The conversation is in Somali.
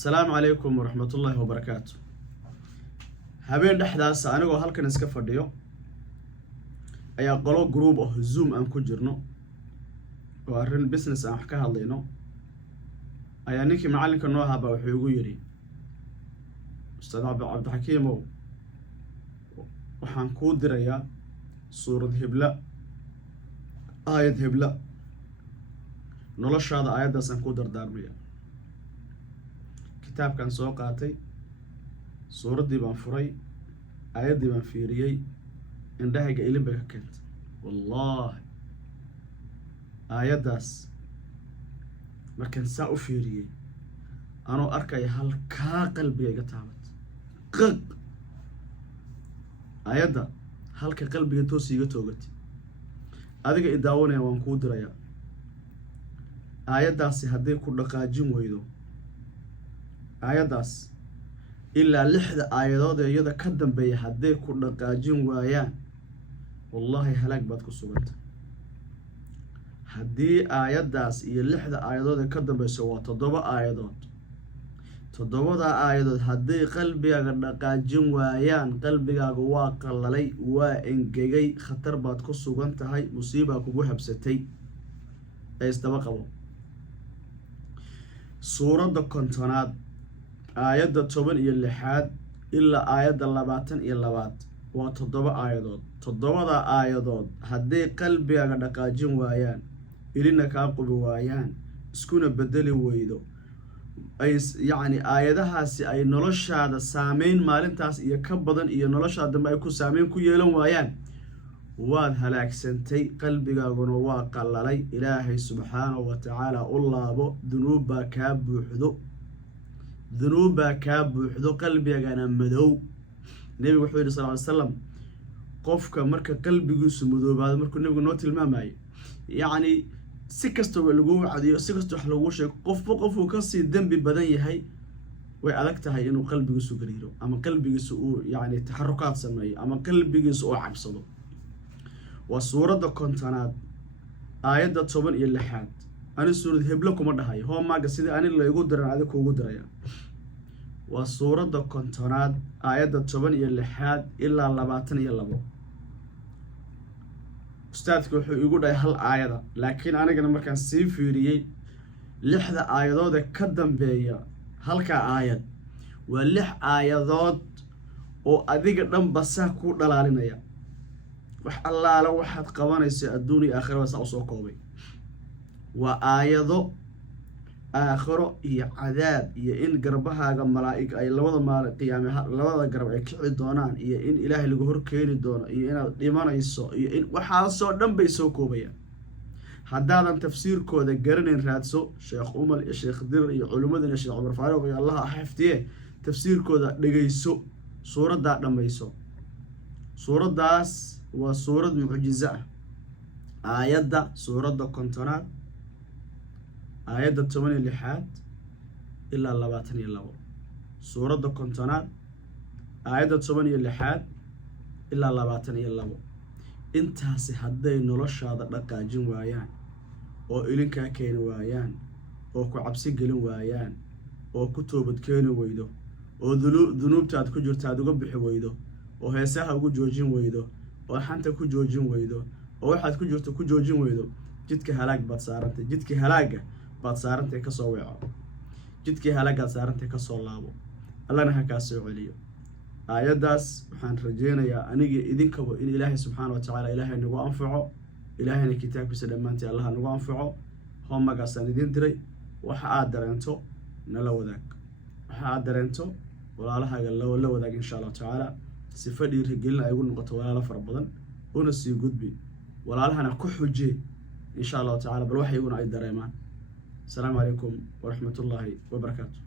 السلام عليكم ورحمة الله وبركاته. habeen dhexdaas anigoo halkan iska fadhiyo ayaa qolo group ah Zoom aan ku jirno oo arrin business aan wax ka hadlayno ayaa ninkii macalinka noo ahaa baa wuxuu igu yiri Ustaad Cabdixakiim waxaan ku dirayaa suurad hebla aayad hebla noloshaada aayadaas aan ku dardaarmaya kitaabkan soo qaatay suuradii baan furay aayadii baan fiiriyay indhahayga ilin bay ka keentay wallahi aayadaas markaan saa u fiiriyay anoo arkay halkaa qalbigayga taabatay qaq aayadda halka qalbiga toos iga toogatay adiga i daawanaya waan kuu dirayaa aayaddaasi hadday ku dhaqaajin weydo aayaddaas ilaa 6 aayadood ee iyada ka dambeeya hadday ku dhaqaajin waayaan wallahi halaag baad ku sugantay haddii aayaddaas iyo 6 aayadood ee ka dambayso waa 7 aayadood 7 aayadood hadday qalbigaaga dhaqaajin waayaan qalbigaaga waa qalalay waa engegay khatar baad ku sugan tahay musiiba kugu habsatay ee isdaba qabo suuradda 50aad aayadda 16 ilaa aayadda 22 waa 7 aayadood 7 aayadood hadday qalbigaaga dhaqaajin waayaan ilina kaa qubi waayaan iskuna bedeli weydo ay yani aayadahaasi ay noloshaada saameyn maalintaas iyo ka badan iyo noloshaada dambe ay ku saameyn ku yeelan waayaan waad halaagsantay qalbigaaguna waa qalalay ilaahay subxaanahu wa tacaala u laabo dunuubbaa kaa buuxdo qalbigana madow nabiga wuxuu yiri sallallahu alayhi wasallam qofka marka qalbigiisu madoobaado markuu nabigu noo tilmaamayo yani si kastoo lagu wacdiyo si kastoo wax lagu sheego qofku ka sii dambi badan yahay way adag tahay inuu qalbigiisu gariiro ama qalbigiisu uu yani taxarukaad sameeyo ama qalbigiisu uu cabsado waa suuradda 50aad aayadda 16 ani suurad hebla kuma dhahayo hoomaaga sidii ani la igu diran adiga kuugu diraya waa suuradda 50aad aayadda 16 ilaa 22 ustaadku wuxuu igu dhahay hal aayada laakiin anigana markaan sii fiiriyay 6 aayadood ee ka dambeeya halka aayad waa 6 aayadood oo adiga dhan basa ku dhalaalinaya wax allaala waxaad qabanayso adduun iyo aakhirada saa u soo koobay waa aayado aakhiro iyo cadaab iyo in garbahaaga malaa'ig ay labada qiyaamaha labada garab ay kici doonaan iyo in ilaahay lagu hor keeni doono iyo inaad dhimanayso iyo in waxaasoo dhan bay soo koobayaan haddaadan tafsiirkooda garanayn raadso sheekh Umar iyo sheekh Dir iyo culimadana sheekh Umar Faaruq iyo Allah xaftiye tafsiirkooda dhageyso suuradda dhamayso suuraddaas waa suurad mucjiza ah aayadda suuradda 50aad aayadda 16 ilaa 22 suuradda 50aad aayadda 16 ilaa 22 intaasi hadday noloshaada dhaqaajin waayaan oo ilinkaa keeni waayaan oo ku cabsi gelin waayaan oo ku toobad keeni weydo oo dunuubtaad ku jirto aad uga bixi weydo oo heesaha ugu joojin weydo oo xanta ku joojin weydo oo waxaad ku jirto ku joojin weydo jidka halaag baad saarantay jidka halaaga baad saarantay ka soo weeco jidkii halaagaad saarantay ka soo laabo allana ha kaa soo celiyo aayaddaas waxaan rajeynayaa aniga idinkaba in ilaahay subxaanahu wa tacaala ilaahay nagu anfaco ilaahayna kitaabkiisa dhammaantii allaha nagu anfaco hoomagaasaan idin diray waxa aad dareento nala wadaag waxa aad dareento walaalahaaga la wadaag insha allahu tacaala sifa dhiirigelin ay ugu noqoto walaalo fara badan una sii gudbi walaalahana ku xujee insha allahu tacaala bal waxayguna ay dareemaan السلام عليكم ورحمة الله وبركاته.